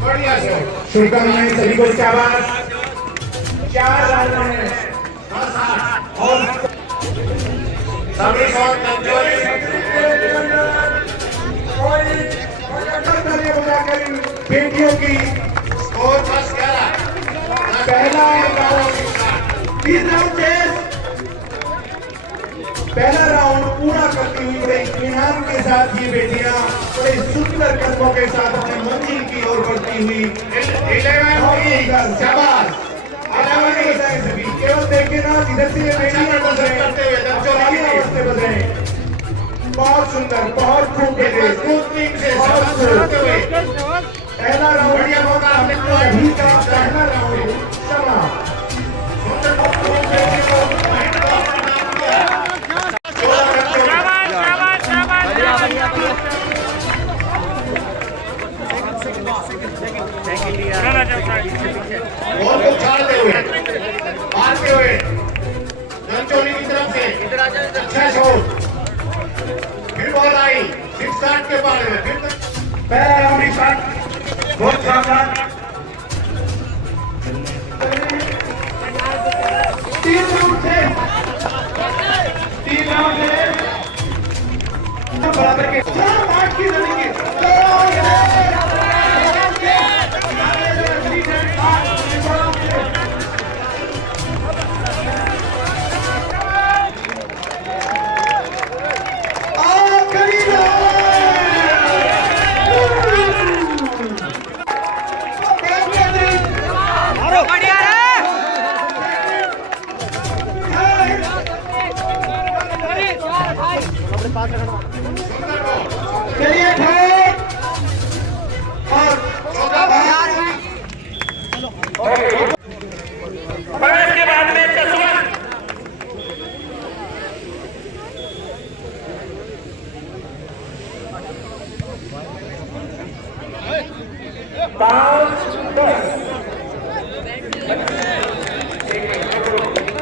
बढ़िया शुभकामनाएं सभी को। शाबाश। 4 रन है और सभी शॉट बेटियों की स्कोर 10-11। पहला राउंड पूरा करती हुई बड़े इत्मीनान के साथ ये बेटियां बड़े सुंदर कदमों के साथ अपनी मंजिल की ओर बढ़ती हुई 11 शाबाश। सभी केवल देखिए ना, जिधर से ये बेटियां बज रहे हैं, बहुत सुंदर, बहुत खूब पहला राउंड बढ़िया मौका अभी का पहला राउंड। शाबाश। बॉल को उछालते हुए मारते हुए रंचोली की तरफ से अच्छा शॉट, फिर बॉल आई 6 के बारे में, फिर पहला राउंड शॉट बहुत शानदार। 3 राउंड है बराबर के 4 की रनिंग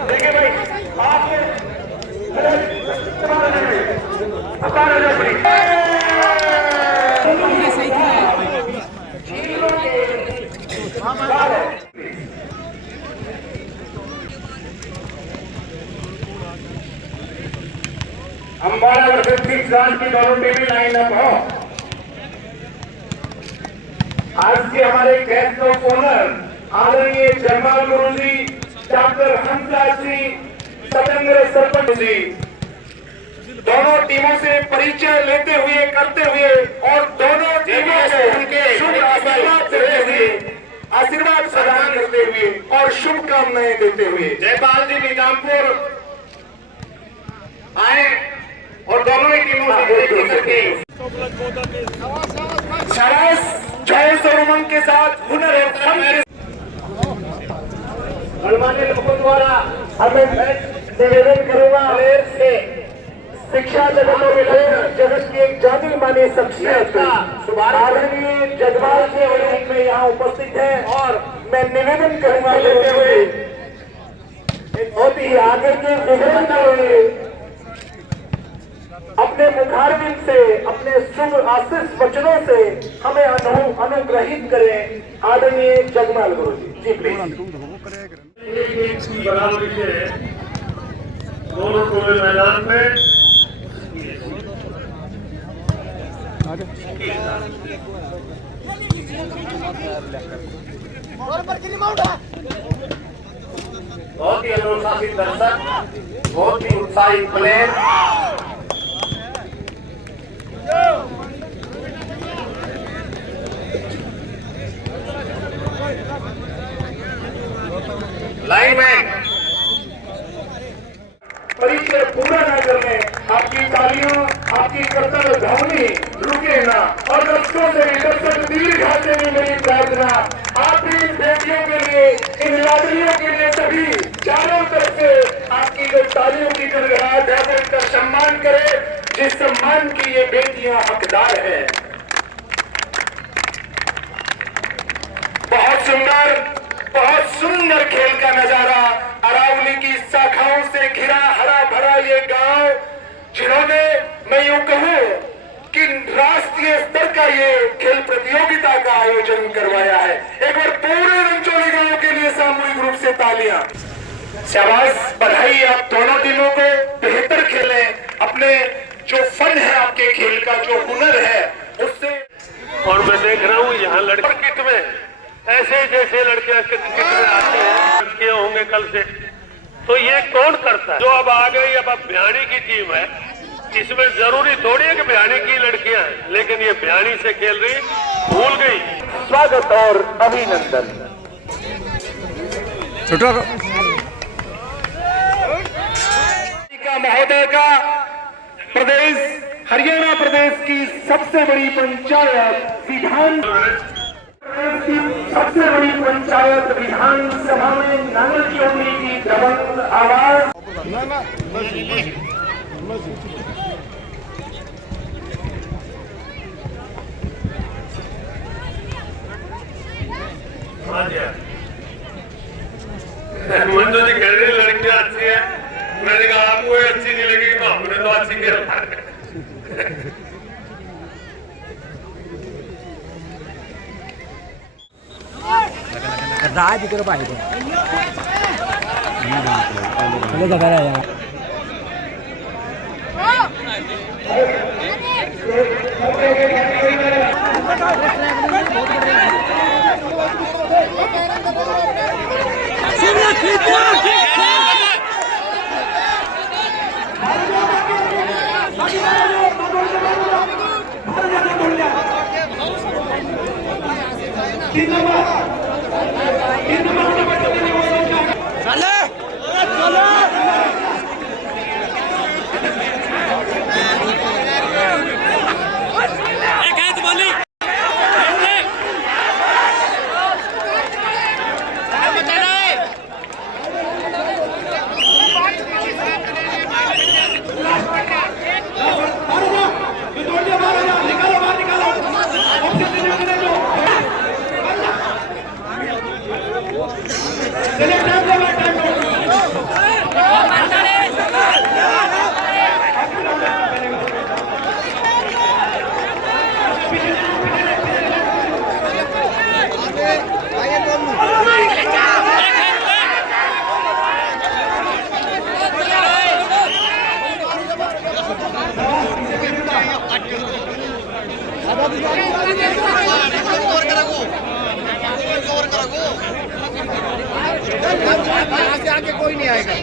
देखिए भाई आपने अंबाला वर्सेस सिक्स राज की दोनों टीमें लाइन अप हो। आज के हमारे गेस्ट ऑफ ऑनर आदरणीय जयमाल गुरु जी, डॉक्टर हंसराज जी, सतेंद्र सरपंच जी, दोनों टीमों से परिचय लेते हुए करते हुए और दोनों टीमों को उनके शुभ आशीर्वाद देते हुए, आशीर्वाद प्रदान करते हुए और शुभकामनाएं देते हुए जयपाल जी निजामपुर आए और दोनों ही टीमों से सरस जयस और उमंग के साथ हुनर और फन के लोगों द्वारा हमें निवेदन करूंगा से शिक्षा जगत और जगत की एक जानी मानी शख्सियत आदरणीय जगवाल जी में यहाँ उपस्थित है और मैं निवेदन करूंगा लेते हुए बहुत ही आगे के विभिन्न हुए अपने मुखारबिन से, अपने शुभ आशीष वचनों से हमें अनुग्रहित करें आदरणीय जगमाल गुरु जी प्लीज। बराबरी से दोनों टोले मैदान में बहुत ही अनुशासित दर्शक, बहुत ही उत्साहित प्लेयर, लाइनमैन परिचय पूरा न करने आपकी तालियों, आपकी कर्तव्य ध्वनि रुके ना और दर्शकों से दर्शक दीर्घ हाथे में मेरी प्रार्थना आपकी इन बेटियों के लिए, इन लाडलियों के लिए सभी चारों तरफ से आपकी जो तालियों की गड़गड़ाहट है वो इनका सम्मान करे जिस सम्मान की ये बेटियां हकदार है। बहुत सुंदर खेल का नजारा, अरावली की शाखाओं से घिरा हरा भरा ये गांव, जिन्होंने मैं यूं कहूं कि राष्ट्रीय स्तर का ये खेल प्रतियोगिता का आयोजन करवाया है। एक बार पूरे रंचोली गांव के लिए सामूहिक रूप से तालियां। शाबाश, बधाई आप दोनों टीमों को। बेहतर खेलें, अपने जो फन है आपके खेल का, जो हुनर है उससे। और मैं देख रहा हूँ यहाँ लड़के किट में ऐसे जैसे लड़कियां किट में आते हैं, लड़के होंगे कल से, तो ये कौन करता है? जो अब आ गई, अब भियाणी की टीम है, इसमें जरूरी थोड़ी है कि भियाणी की लड़कियां हैं, लेकिन ये भियाणी से खेल रही, भूल गई। स्वागत और अभिनंदन। महोदय का प्रदेश हरियाणा प्रदेश की सबसे बड़ी पंचायत विधानसभा में नांगल चौधरी की दबंग आवाज। मंजू जी कह रही लड़कियां अच्छी है, मैंने कहा आपको अच्छी नहीं लगेगी तो हमने तो अच्छी कर। राज करो भाई को हेलो दादा यार आगे कोई नहीं आएगा।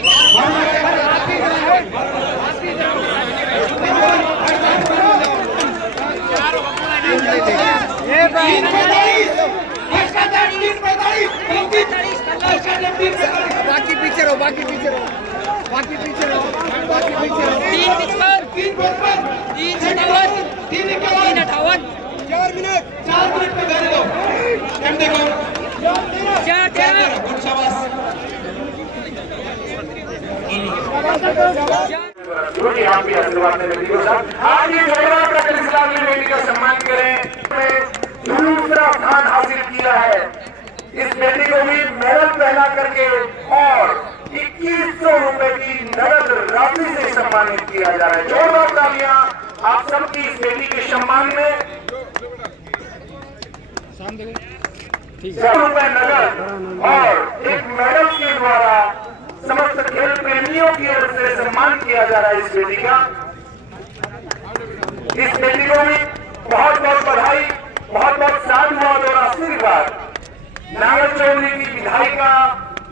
बाकी पीछे रहो, बाकी पीछे रहो, बाकी पीछे रहो, बाकी पीछे रहो। 3:58 4 मिनट पे कर दो। टाइम देखो, आप भी आशीर्वाद देने के साथ आज ये जोरदार प्रतिष्ठा की बेटी का सम्मान करें। दूसरा स्थान हासिल किया है। इस बेटी को भी मेडल पहना करके और 2100 रुपए की नगद राशि से सम्मानित किया जा रहा है। जोरदार तालियां आप सबकी इस बेटी के सम्मान में। 100 रुपए नगद और एक मेडल के द्वारा समस्त खेल प्रेमियों की ओर से सम्मान किया जा रहा है इस बेटी का। इस बेटी को भी बहुत बहुत बधाई, बहुत बहुत साधुवाद और आशीर्वाद नांगल चौधरी की विधायिका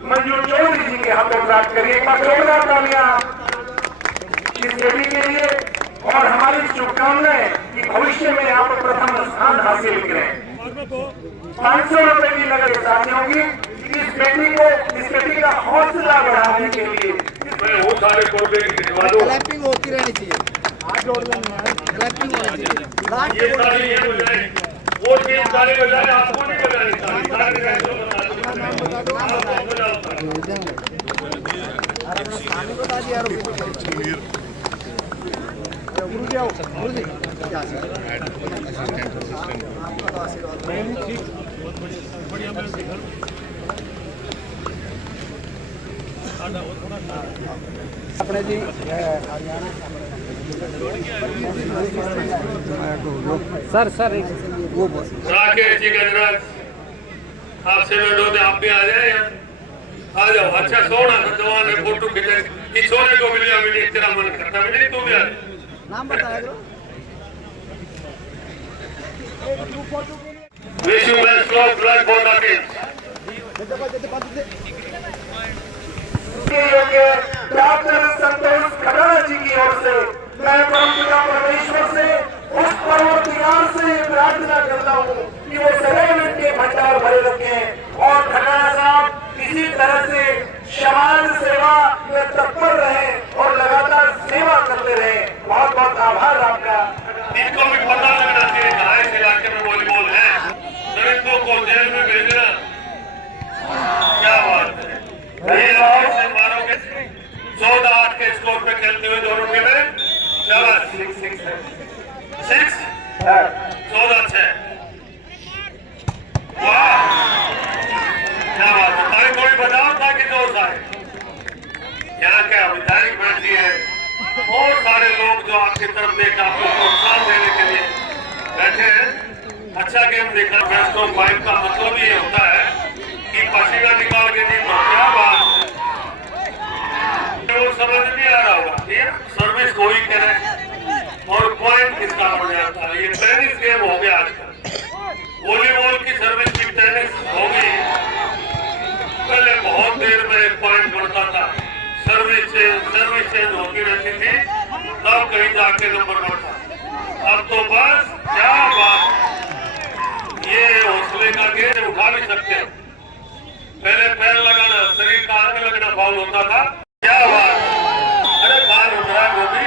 मंजू चौधरी जी के हाथों प्राप्त करिए। एक बार जोरदार तालियां इस बेटी के लिए और हमारी शुभकामनाएं कि भविष्य में आप प्रथम स्थान हासिल करें। 500 रुपए की नगद राशि होगी। इस बेटी का हौसला बढ़ाने के लिए मैं वो सारे कोर्टे की भिजवा दूं। क्लैपिंग होती रहनी चाहिए। आज जोड़ लेना है, क्लैपिंग होनी चाहिए। ये सारी ये बजाए, वो तीन सारे बजाए, आपको नहीं बजानी सारी बता दो। अपना स्थान बता दिया गुरु जी आओ, गुरु जी क्या अपने जी हरियाणा सर एक वो बस राकेश जी गजराज आपसे मैं दो आप भी आ जाए यहाँ आ जाओ। अच्छा सोना जवान है फोटो खींचे कि सोने को मिले अभी तेरा मन करता है नहीं तू भी आ नाम बताया करो। Wish you best of luck for the team. Doctor Santosh Khatana ji की ओर से मैं परमपिता परमेश्वर से उस परवरदिगार से प्रार्थना करता हूँ कि वो सदैव इनके भंडार भरे रखें और खटाना साहब इसी तरह से समाज सेवा में तत्पर रहे और लगातार सेवा करते रहे। बहुत बहुत आभार आपका। इनको भी पता लगना चाहिए कहाँ इस इलाके में वॉलीबॉल है, दलितों को जेल में भेजना क्या बात है। से मारोगे 14-8 के स्कोर पे खेलते हुए दोनों टीमें 6 14-6। वाह क्या बात है। ताली थोड़ी बजाओ ताकि जोश आए। यहाँ क्या विधायक बैठी है, बहुत सारे लोग जो आपकी तरफ देख आपको प्रोत्साहन देने के लिए बैठे हैं। अच्छा गेम देखा। बेस्ट ऑफ 5 का मतलब ये होता है कि पसीना निकाल के जीत। क्या बात है, वो समझ नहीं आ रहा होगा ये सर्विस कोई करे और पॉइंट किसका बन जाता है। ये टेनिस गेम हो गया आजकल, वॉलीबॉल की सर्विस की टेनिस हो गई। पहले बहुत देर में एक पॉइंट बढ़ता था, सर्विस चेंज होती रहती थी, तब कहीं जाके नंबर बढ़ता। अब तो बस क्या बात, ये हौसले का गेम उठा नहीं सकते। पहले पैर लगाना, शरीर का आगे लगना फाउल होता था। क्या बात, अरे फाउल हो रहा है वो भी।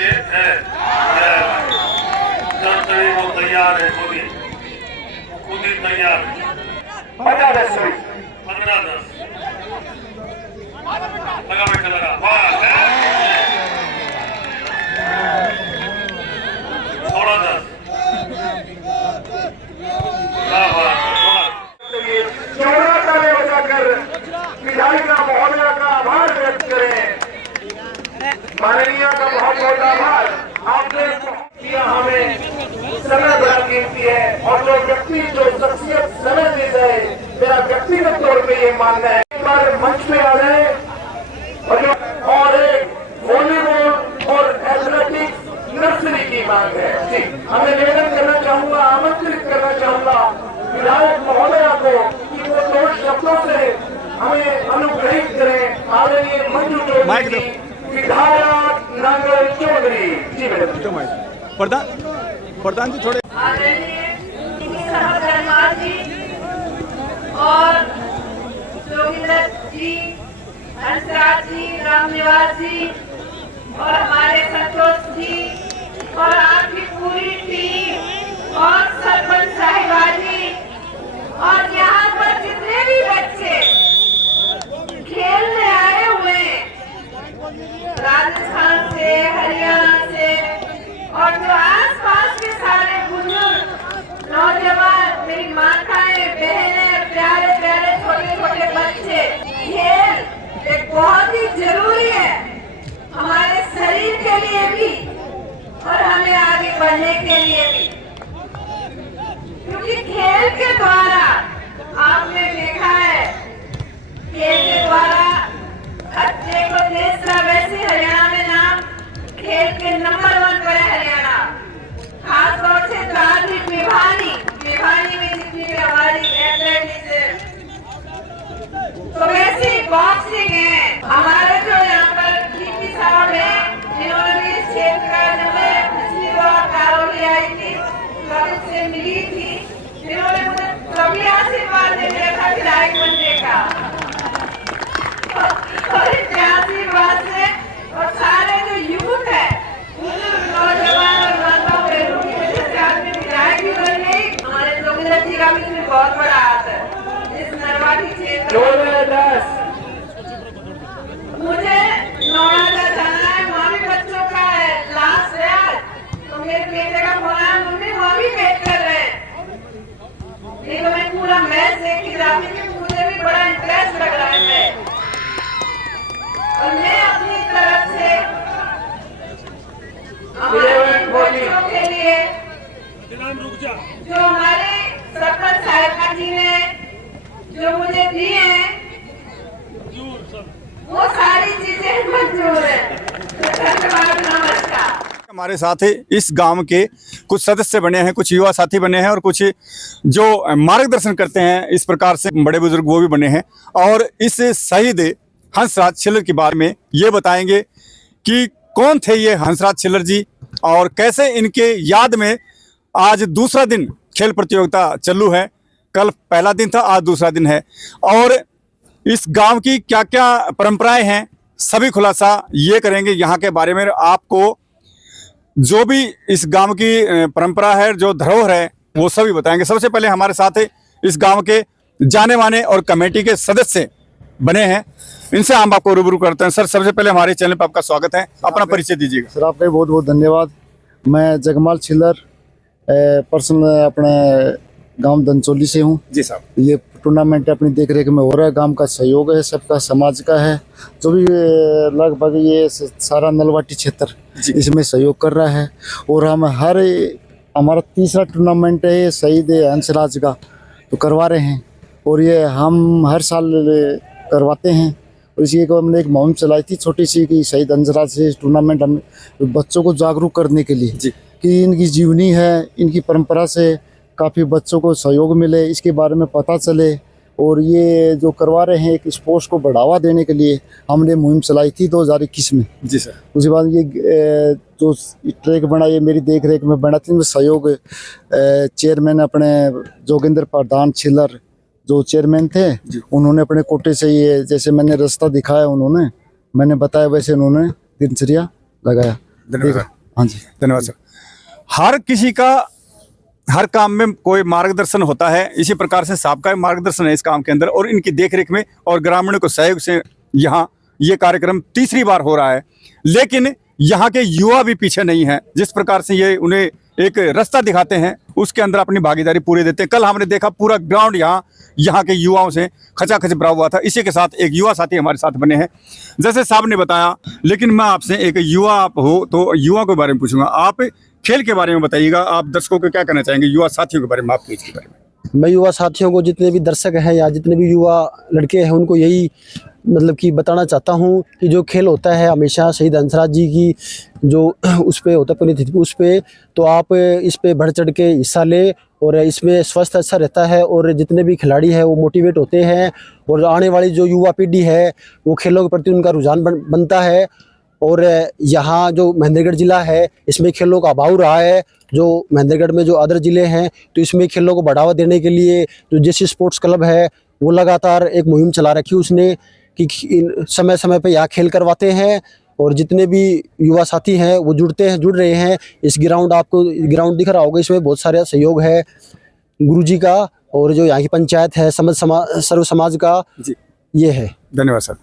ये है वो तैयार है, खुद ही तैयार है। 15-10 लगा बैठा लगा। वाह 16-10। चौड़ा ताले बजाकर विधायिका महोदया का आभार व्यक्त करें। माननीय का बहुत बहुत आभार। आपने किया, हमें समय बड़ा कीमती है और जो व्यक्ति जो शख्सियत समय दे जाए, मेरा व्यक्तिगत तौर पे ये मानना है हमारे मंच पे आ जाए और एक वॉलीबॉल और एथलेटिक्स नर्सरी की मांग है। जी, हमें निवेदन करना चाहूंगा, आमंत्रित करना चाहूंगा विधायक महोदया को कि वो 2 शब्दों से हमें अनुग्रहित करें। आदरणीय मंजू चौधरी, विधायक नांगल चौधरी जी। मैडम प्रधान जी थोड़े और जोगिंदर जी, हंसराज जी, रामनिवास जी और हमारे संतोष जी और आपकी पूरी टीम और सरपंच साहिबा जी और यहाँ पर जितने भी बच्चे खेलने आए हुए हैं राजस्थान से, हरियाणा से और जो आसपास के सारे बुजुर्ग नौजवान, मेरी माताएं, बहनें, प्यारे प्यारे छोटे छोटे बच्चे, खेल एक बहुत ही जरूरी है हमारे शरीर के लिए भी और हमें आगे बढ़ने के लिए भी, क्योंकि खेल के द्वारा आपने देखा है, खेल के द्वारा देखो देश का वैसे हरियाणा में नाम खेल के नंबर 1 पर है हरियाणा। खासतौर से दादी भिवानी में जितनी भी हमारी एथलेटिक्स है, तो वैसे ही बॉक्सिंग है। हमारे जो यहाँ पर डीपी साहब है, जिन्होंने भी इस क्षेत्र का जो है पिछली बार कारौली आई थी, कभी से मिली थी, जिन्होंने मुझे कभी आशीर्वाद दे दिया था विधायक बनने का और इस आशीर्वाद से और सारे जो यूथ है, नौजवान और माताओं बहनों की वजह से आज मैं विधायक भी बन गई। हमारे जोगिंदर जी का भी इसमें बहुत बड़ा हाथ है। इस नरवाटी क्षेत्र मुझे नौराजा जाना है, वहाँ भी बच्चों का है लास्ट है आज, तो मेरे बेटे का फोन आया, मम्मी वहाँ भी वेट कर रहे हैं। नहीं तो मैं पूरा मैच देख के जाती थी, मुझे भी बड़ा इंटरेस्ट लग रहा है। हमारे बच्चों के लिए जो हमारे सरपंच साहिबा जी ने जो मुझे दी है वो सारी चीजें मंजूर है। धन्यवाद, नमस्कार। हमारे साथ इस गांव के कुछ सदस्य बने हैं, कुछ युवा साथी बने हैं और कुछ जो मार्गदर्शन करते हैं इस प्रकार से बड़े बुजुर्ग वो भी बने हैं। और इस शहीद हंसराज छिल्लर के बारे में ये बताएंगे कि कौन थे ये हंसराज छिल्लर जी और कैसे इनके याद में आज दूसरा दिन खेल प्रतियोगिता चालू है। कल पहला दिन था, आज दूसरा दिन है। और इस गांव की क्या क्या परंपराएं हैं सभी खुलासा ये करेंगे। यहाँ के बारे में आपको जो भी इस गांव की परंपरा है, जो धरोहर है, वो सभी बताएंगे। सबसे पहले हमारे साथ इस गांव के जाने माने और कमेटी के सदस्य बने हैं, इनसे हम आपको रूबरू करते हैं। सर, सबसे पहले हमारे चैनल पर आपका स्वागत है, अपना परिचय दीजिएगा। सर, आपका बहुत बहुत धन्यवाद। मैं जगमाल छिल्लर पर्सन अपने गांव दनचोली से हूं। जी साहब। ये टूर्नामेंट अपनी देख रेख में हो रहा है, गांव का सहयोग है, सबका समाज का है, जो भी लगभग ये सारा नलवाटी क्षेत्र इसमें सहयोग कर रहा है। और हम हमारा तीसरा टूर्नामेंट है ये शहीद हंसराज का तो करवा रहे हैं और ये हम हर साल करवाते हैं। और इसी को हमने एक मुहिम चलाई थी छोटी सी कि शहीद हंसराज से टूर्नामेंट हम बच्चों को जागरूक करने के लिए कि इनकी जीवनी है, इनकी परंपरा से काफ़ी बच्चों को सहयोग मिले, इसके बारे में पता चले। और ये जो करवा रहे हैं एक स्पोर्ट्स को बढ़ावा देने के लिए हमने मुहिम चलाई थी 2021 में। जी सर। उसके बाद ये जो ट्रैक बना ये मेरी देख रेख में बना थी, सहयोग चेयरमैन अपने जोगिंदर प्रधान छिल्लर जो चेयरमैन थे, उन्होंने अपने कोटे से ये जैसे मैंने रास्ता दिखाया, मैंने बताया वैसे उन्होंने दिनचर्या लगाया। धन्यवाद। हाँ जी, धन्यवाद सर। हर किसी का हर काम में कोई मार्गदर्शन होता है, इसी प्रकार से सबका मार्गदर्शन है इस काम के अंदर और इनकी देखरेख में और ग्रामीणों को सहयोग से यहाँ ये कार्यक्रम तीसरी बार हो रहा है। लेकिन यहाँ के युवा भी पीछे नहीं हैं, जिस प्रकार से ये उन्हें एक रास्ता दिखाते हैं उसके अंदर अपनी भागीदारी पूरी देते हैं। कल हमने देखा पूरा ग्राउंड यहाँ के युवाओं से खचाखच भरा हुआ था। इसी के साथ एक युवा साथी हमारे साथ बने हैं, जैसे साहब ने बताया। लेकिन मैं आपसे एक युवा आप हो तो युवा के बारे में पूछूंगा, आप खेल के बारे में बताइएगा। आप दर्शकों को क्या कहना चाहेंगे युवा साथियों के बारे में, आपके के बारे में? मैं युवा साथियों को, जितने भी दर्शक हैं या जितने भी युवा लड़के हैं, उनको यही मतलब कि बताना चाहता हूं कि जो खेल होता है हमेशा शहीद हंसराज जी की जो उस पे होता है पुण्यतिथि उस पे, तो आप इस पे बढ़ चढ़ के हिस्सा ले और इसमें स्वस्थ अच्छा रहता है और जितने भी खिलाड़ी हैं वो मोटिवेट होते हैं और आने वाली जो युवा पीढ़ी है वो खेलों के प्रति उनका रुझान बनता है। और यहाँ जो महेंद्रगढ़ ज़िला है इसमें खेलों का अभाव रहा है। जो महेंद्रगढ़ में जो अदर ज़िले हैं तो इसमें खेलों को बढ़ावा देने के लिए जो जैसी स्पोर्ट्स क्लब है वो लगातार एक मुहिम चला रखी उसने कि समय समय पे यहाँ खेल करवाते हैं और जितने भी युवा साथी हैं वो जुड़ रहे हैं। इस ग्राउंड, आपको ग्राउंड दिख रहा होगा, इसमें बहुत सारा सहयोग है गुरुजी का और जो यहाँ की पंचायत है सर्व समाज का ये है। धन्यवाद सर।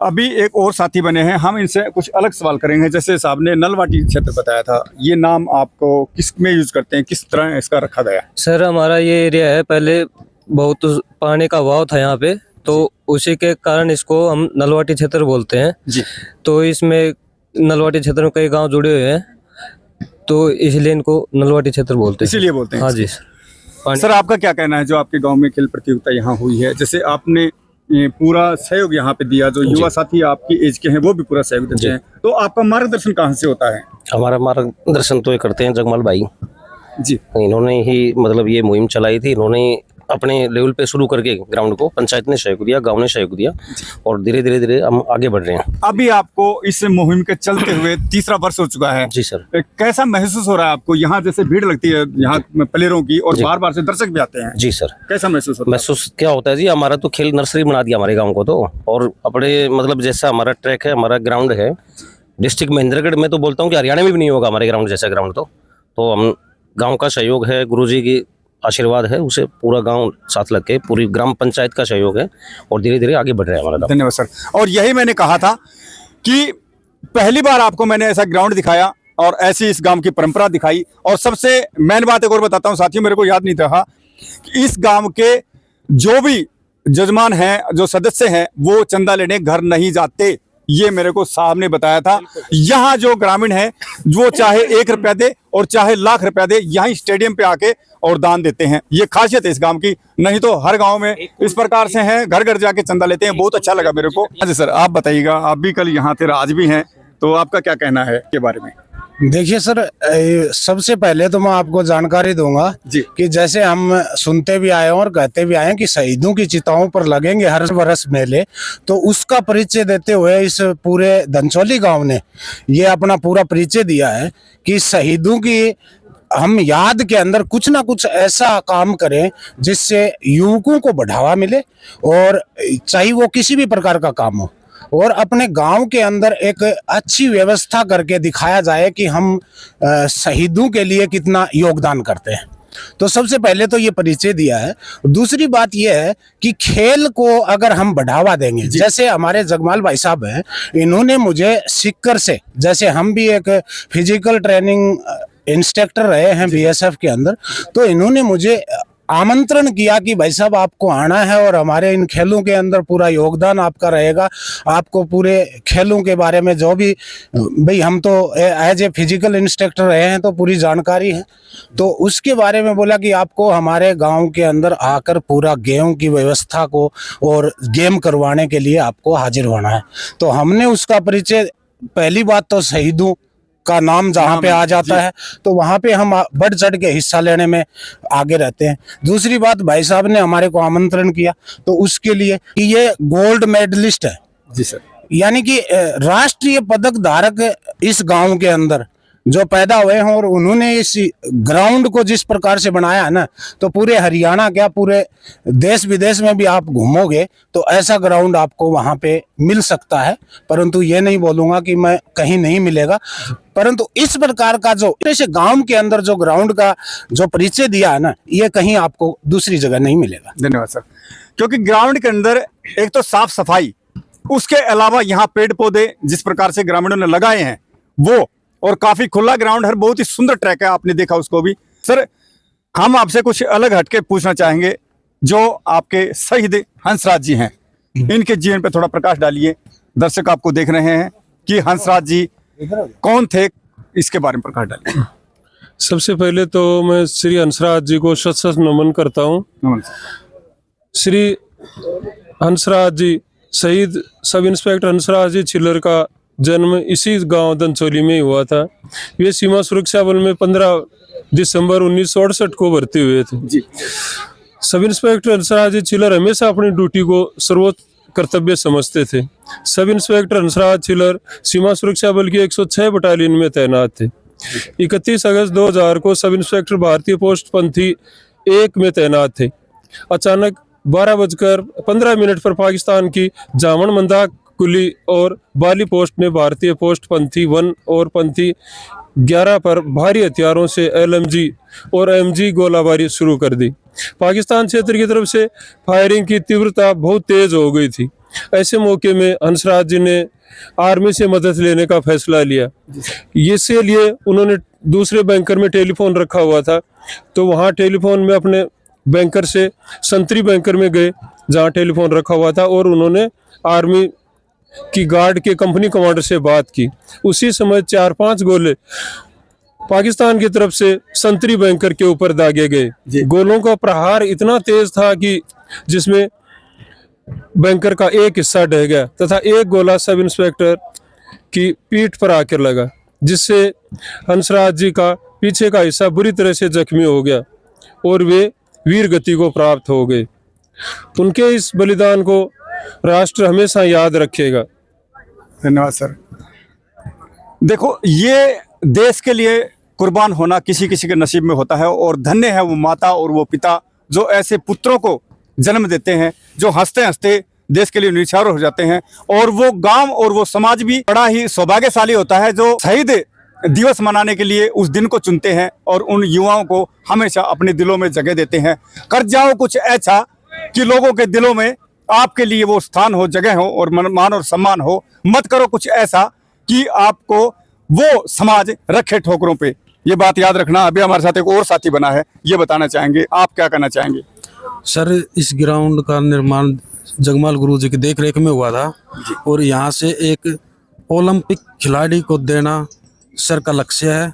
अभी एक और साथी बने हैं, हम इनसे कुछ अलग सवाल करेंगे। जैसे साहब ने नलवाटी क्षेत्र बताया था, ये नाम आपको किस में यूज करते हैं, किस तरह इसका रखा गया? सर, हमारा ये एरिया है, पहले बहुत पानी का अभाव था यहाँ पे, तो उसी के कारण इसको हम नलवाटी क्षेत्र बोलते हैं जी। तो इसमें नलवाटी क्षेत्र में कई गांव जुड़े हुए हैं, तो इसलिए इनको नलवाटी क्षेत्र बोलते हैं। इसीलिए बोलते हैं? हाँ जी सर, आपका क्या कहना है जो आपके गाँव में खेल प्रतियोगिता यहाँ हुई है, जैसे आपने पूरा सहयोग यहाँ पे दिया, जो युवा साथी आपकी एज के हैं वो भी पूरा सहयोग देते हैं, तो आपका मार्गदर्शन कहाँ से होता है? हमारा मार्गदर्शन तो ये करते हैं जगमाल भाई जी। इन्होंने ही मतलब ये मुहिम चलाई थी, इन्होंने अपने लेवल पे शुरू करके ग्राउंड को पंचायत ने सहयोग दिया, गांव ने सहयोग दिया और धीरे धीरे हम आगे बढ़ रहे हैं। अभी आपको इस मुहिम के चलते हुए तीसरा वर्ष हो चुका है जी सर। कैसा महसूस हो रहा है आपको? यहाँ जैसे भीड़ लगती है यहाँ प्लेयरों की और बार बार से दर्शक भी आते हैं जी सर, कैसा महसूस होता है? महसूस क्या होता है जी, हमारा तो खेल नर्सरी बना दिया हमारे गाँव को तो, और अपने मतलब जैसा हमारा ट्रैक है, हमारा ग्राउंड है डिस्ट्रिक्ट महेंद्रगढ़ में, तो बोलता हूँ कि हरियाणा में भी नहीं होगा हमारे ग्राउंड जैसा ग्राउंड। तो हम गाँव का सहयोग है, गुरुजी की आशीर्वाद है, उसे पूरा गांव साथ लग के पूरी ग्राम पंचायत का सहयोग है और धीरे धीरे आगे बढ़ रहा है हमारा। धन्यवाद सर। और यही मैंने कहा था कि पहली बार आपको मैंने ऐसा ग्राउंड दिखाया और ऐसी इस गांव की परंपरा दिखाई। और सबसे मेन बात एक और बताता हूं साथियों, मेरे को याद नहीं रहा कि इस गांव के जो भी जजमान हैं, जो सदस्य हैं, वो चंदा लेने घर नहीं जाते। ये मेरे को साहब ने बताया था। यहाँ जो ग्रामीण है वो चाहे 1 रुपया दे और चाहे लाख रुपया दे, यहाँ स्टेडियम पे आके और दान देते हैं। ये खासियत है इस गांव की, नहीं तो हर गांव में इस प्रकार से हैं, घर घर जाके चंदा लेते हैं। बहुत अच्छा लगा मेरे को। हाँ जी सर, आप बताइएगा, आप भी कल यहाँ थे, आज भी हैं, तो आपका क्या कहना है के बारे में? देखिए सर, सबसे पहले तो मैं आपको जानकारी दूंगा कि जैसे हम सुनते भी आए हैं और कहते भी आए हैं कि शहीदों की चिताओं पर लगेंगे हर वर्ष मेले, तो उसका परिचय देते हुए इस पूरे धनचौली गांव ने ये अपना पूरा परिचय दिया है कि शहीदों की हम याद के अंदर कुछ ना कुछ ऐसा काम करें जिससे युवकों को बढ़ावा मिले, और चाहे वो किसी भी प्रकार का काम हो, और अपने गांव के अंदर एक अच्छी व्यवस्था करके दिखाया जाए कि हम शहीदों के लिए कितना योगदान करते हैं। तो सबसे पहले तो ये परिचय दिया है। दूसरी बात ये है कि खेल को अगर हम बढ़ावा देंगे, जैसे हमारे जगमाल भाई साहब हैं, इन्होंने मुझे सिक्कर से, जैसे हम भी एक फिजिकल ट्रेनिंग इंस्ट्रक्टर रहे हैं बीएसएफ के अंदर, तो इन्होंने मुझे आमंत्रण किया कि भाई साहब आपको आना है और हमारे इन खेलों के अंदर पूरा योगदान आपका रहेगा। आपको पूरे खेलों के बारे में जो भी, भाई हम तो एज ए फिजिकल इंस्ट्रक्टर रहे हैं तो पूरी जानकारी है, तो उसके बारे में बोला कि आपको हमारे गांव के अंदर आकर पूरा गेम की व्यवस्था को और गेम करवाने के लिए आपको हाजिर होना है। तो हमने उसका परिचय, पहली बात तो शहीदों का नाम जहाँ पे आ जाता है तो वहाँ पे हम बढ़ चढ़ के हिस्सा लेने में आगे रहते हैं। दूसरी बात, भाई साहब ने हमारे को आमंत्रण किया तो उसके लिए कि ये गोल्ड मेडलिस्ट है जी सर, यानी कि राष्ट्रीय पदक धारक इस गांव के अंदर जो पैदा हुए हैं, और उन्होंने इस ग्राउंड को जिस प्रकार से बनाया है ना, तो पूरे हरियाणा क्या पूरे देश विदेश में भी आप घूमोगे तो ऐसा ग्राउंड आपको वहां पे मिल सकता है। परंतु ये नहीं बोलूंगा कि मैं कहीं नहीं मिलेगा, परंतु इस प्रकार का जो जैसे गांव के अंदर जो ग्राउंड का जो परिचय दिया है ना, ये कहीं आपको दूसरी जगह नहीं मिलेगा। धन्यवाद सर। क्योंकि ग्राउंड के अंदर एक तो साफ सफाई, उसके अलावा यहाँ पेड़ पौधे जिस प्रकार से ग्रामीणों ने लगाए हैं वो, और काफी खुला ग्राउंड है, बहुत ही सुंदर ट्रैक है, आपने देखा उसको भी। सर, हम आपसे कुछ अलग हटके पूछना चाहेंगे। जो आपके शहीद हंसराज जी हैं, इनके जीवन पे थोड़ा प्रकाश डालिए। दर्शक आपको देख रहे हैं कि हंसराज जी कौन थे, इसके बारे में प्रकाश डालिए। सबसे पहले तो मैं श्री हंसराज जी को शत शत नमन करता हूँ। श्री हंसराज जी, शहीद सब इंस्पेक्टर हंसराज जी छिल्लर का जन्म इसी गांव धनचौली में ही हुआ था। वे सीमा सुरक्षा बल में 15 दिसंबर 1968 को भर्ती हुए थे जी। सब इंस्पेक्टर हंसराज जी छिल्लर हमेशा अपनी ड्यूटी को सर्वोच्च कर्तव्य समझते थे। सब इंस्पेक्टर हंसराज छिल्लर सीमा सुरक्षा बल की 106 बटालियन में तैनात थे। 31 अगस्त 2000 को सब इंस्पेक्टर भारतीय पोस्ट पंथी 1 में तैनात थे। अचानक 12:15 पर पाकिस्तान की जामन मंदाक कुली और बाली पोस्ट ने भारतीय पोस्ट पंथी 1 और पंथी 11 पर भारी हथियारों से LMG और MG गोलाबारी शुरू कर दी। पाकिस्तान क्षेत्र की तरफ से फायरिंग की तीव्रता बहुत तेज हो गई थी। ऐसे मौके में हंसराज जी ने आर्मी से मदद लेने का फैसला लिया। इसके लिए उन्होंने दूसरे बैंकर में टेलीफोन रखा हुआ था, तो वहाँ टेलीफोन में अपने बैंकर से संतरी बैंकर में गए जहाँ टेलीफोन रखा हुआ था, और उन्होंने आर्मी की गार्ड के कंपनी कमांडर से बात की। उसी समय 4-5 गोले पाकिस्तान की तरफ से संतरी बैंकर के ऊपर दागे गए। गोलों का प्रहार इतना तेज था कि जिसमें बैंकर का एक हिस्सा ढह गया तथा एक गोला सब इंस्पेक्टर की पीठ पर आकर लगा, जिससे हंसराज जी का पीछे का हिस्सा बुरी तरह से जख्मी हो गया और वे वीर गति को प्राप्त हो गए। उनके इस बलिदान को राष्ट्र हमेशा याद रखेगा। धन्यवाद सर। देखो, ये देश के लिए कुर्बान होना किसी किसी के नसीब में होता है, और धन्य है वो माता और वो पिता जो ऐसे पुत्रों को जन्म देते हैं, जो हंसते हंसते देश के लिए न्यौछावर हो जाते हैं। और वो गांव और वो समाज भी बड़ा ही सौभाग्यशाली होता है जो शहीद दिवस मनाने के लिए उस दिन को चुनते हैं और उन युवाओं को हमेशा अपने दिलों में जगह देते हैं। कर जाओ कुछ ऐसा कि लोगों के दिलों में आपके लिए वो स्थान हो, जगह हो और मान और सम्मान हो। मत करो कुछ ऐसा कि आपको वो समाज रखे ठोकरों पे। ये बात याद रखना। अभी हमारे साथ एक और साथी बना है, ये बताना चाहेंगे, आप क्या कहना चाहेंगे? सर, इस ग्राउंड का निर्माण जगमाल गुरु जी की देख रेख में हुआ था और यहाँ से एक ओलंपिक खिलाड़ी को देना सर का लक्ष्य है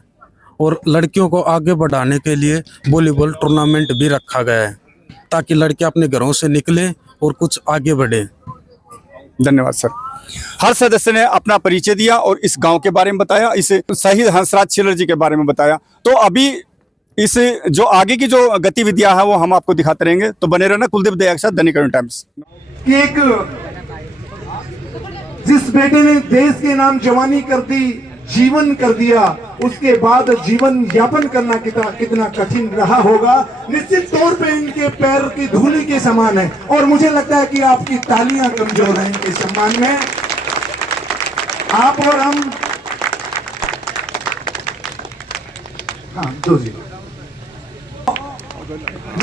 और लड़कियों को आगे बढ़ाने के लिए वॉलीबॉल टूर्नामेंट भी रखा गया है ताकि लड़कियां अपने घरों से निकलें और कुछ आगे बढ़े। धन्यवाद सर। हर सदस्य ने अपना परिचय दिया और इस गांव के बारे में बताया, इस शहीद हंसराज छिल्लर जी के बारे में बताया। तो अभी इस जो आगे की जो गतिविधियां हैं वो हम आपको दिखाते रहेंगे, तो बने रहना कुलदीप दया के साथ दैनिक टाइम्स। एक जिस बेटे ने देश के नाम जवानी कर दी, जीवन कर दिया, उसके बाद जीवन यापन करना कितना कठिन रहा होगा, निश्चित तौर पे इनके पैर की धूली के समान है। और मुझे लगता है कि आपकी तालियां कमजोर हैं इनके सम्मान में। आप और हम, हाँ दो जी,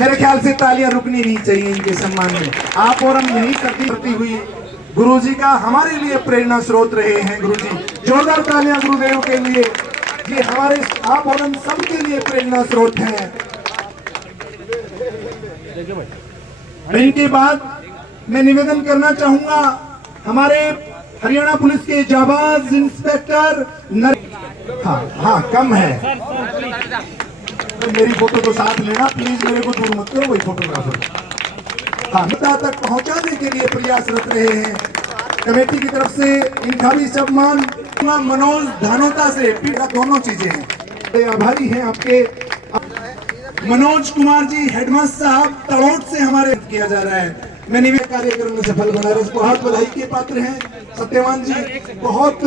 मेरे ख्याल से तालियां रुकनी नहीं चाहिए इनके सम्मान में। आप और हम यही करती हुई गुरुजी का हमारे लिए प्रेरणा स्रोत रहे हैं। गुरुजी, जोरदार तालियां गुरुदेव के लिए। ये हमारे आप और हम सबके लिए प्रेरणा स्रोत हैं। इनके बाद मैं निवेदन करना चाहूंगा हमारे हरियाणा पुलिस के जाबाज इंस्पेक्टर हाँ कम है, तो मेरी फोटो तो साथ लेना प्लीज, मेरे को दूर मत करो, वही फोटोग्राफर हाँ तक पहुंचाने के लिए प्रयासरत रहे हैं। कमेटी की तरफ से इनका भी सम्मान मनोज धानोता से पीड़ा, दोनों चीजें हैं। आभारी हैं आपके मनोज कुमार जी, हेडमास्टर साहब तड़ोट से हमारे किया जा रहा है। मैं निवेदन कार्यक्रम में सफल बना रहे, बहुत बधाई के पात्र हैं सत्यवान जी। बहुत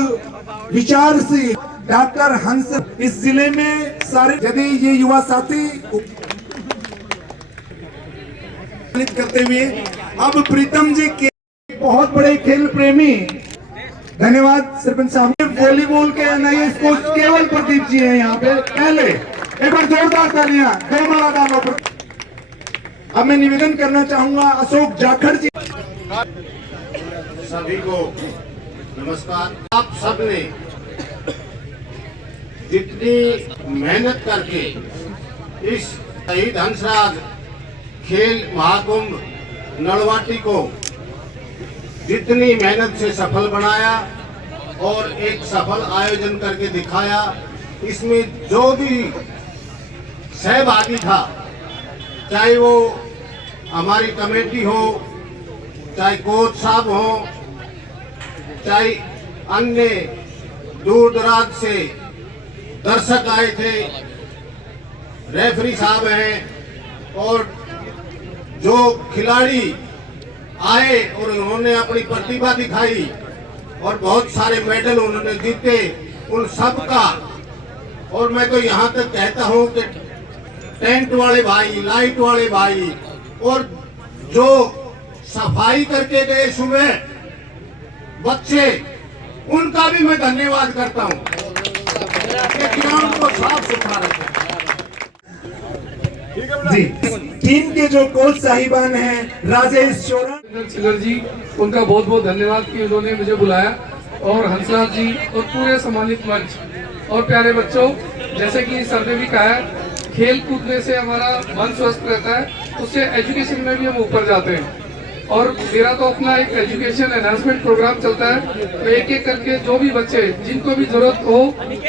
विचारशील डॉक्टर हंस इस जिले में सारे यदि ये युवा साथी करते हुए अब प्रीतम जी के बहुत बड़े खेल प्रेमी, धन्यवाद सरपंच साहब। वॉलीबॉल के नए कोच केवल प्रदीप जी हैं यहाँ पे। पहले एक बार जोरदार तालियां दो माला डालो पर। अब मैं निवेदन करना चाहूंगा अशोक जाखड़ जी। सभी को नमस्कार। आप सबने जितनी मेहनत करके इस शहीद हंसराज खेल महाकुंभ नलवाटी को जितनी मेहनत से सफल बनाया और एक सफल आयोजन करके दिखाया, इसमें जो भी सहभागी था, चाहे वो हमारी कमेटी हो, चाहे कोच साहब हो, चाहे अन्य दूर दराज से दर्शक आए थे, रेफरी साहब हैं और जो खिलाड़ी आए और उन्होंने अपनी प्रतिभा दिखाई और बहुत सारे मेडल उन्होंने जीते, उन सब का। और मैं तो यहाँ तक कहता हूँ कि टेंट वाले भाई, लाइट वाले भाई और जो सफाई करके गए सुबह बच्चे, उनका भी मैं धन्यवाद करता हूँ कि ग्राउंड को साफ सुथरा रखें। जी, टीम के जो कोच साहिबान हैं राजेश चोरन छिल्लर जी, उनका बहुत बहुत धन्यवाद कि उन्होंने मुझे बुलाया, और हंसराज जी और पूरे सम्मानित मंच। और प्यारे बच्चों, जैसे कि सर ने भी कहा है, खेल कूदने से हमारा मन स्वस्थ रहता है, उससे एजुकेशन में भी हम ऊपर जाते हैं। और मेरा तो अपना एक एजुकेशन एनहांसमेंट प्रोग्राम चलता है, तो एक एक करके जो भी बच्चे जिनको भी जरूरत हो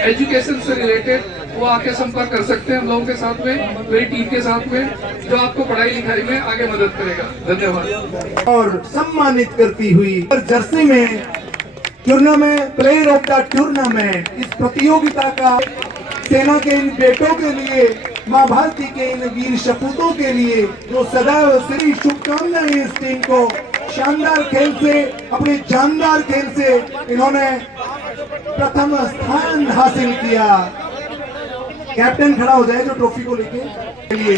एजुकेशन से रिलेटेड, वो आके संपर्क कर सकते हैं हम लोगों के साथ में, मेरी टीम के साथ में, जो आपको पढ़ाई लिखाई में आगे मदद करेगा। धन्यवाद। और सम्मानित करती हुई जर्सी में tournament player of the tournament, इस प्रतियोगिता का सेना के इन बेटों के लिए, माँ भारती के इन वीर सपूतों के लिए, जो सदैव श्री शुभकामनाएं इस टीम को शानदार खेल से, अपने जानदार खेल से इन्होंने प्रथम स्थान हासिल किया। कैप्टन खड़ा हो जाए जो ट्रॉफी को लेके लिए।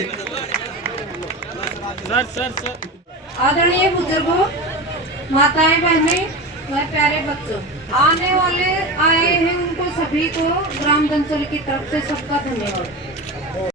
आदरणीय बुजुर्गों, माताएं, बहनें व प्यारे बच्चों, आने वाले आए हैं उनको सभी को ग्राम दंचल की तरफ से सबका धन्यवाद।